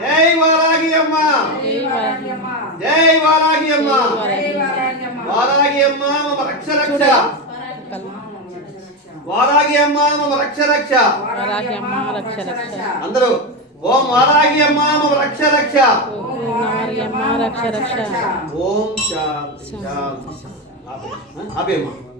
జై వారాగి అమ్మ జై వారాగి అమ్మ వారాగి అమ్మ మమ రక్ష రక్ష వారాగి అమ్మ మమ రక్ష రక్ష అందరూ ఓం వారాగి అమ్మ మమ రక్ష రక్ష ఓం శాంతి శాంతి ఆపే అమ్మ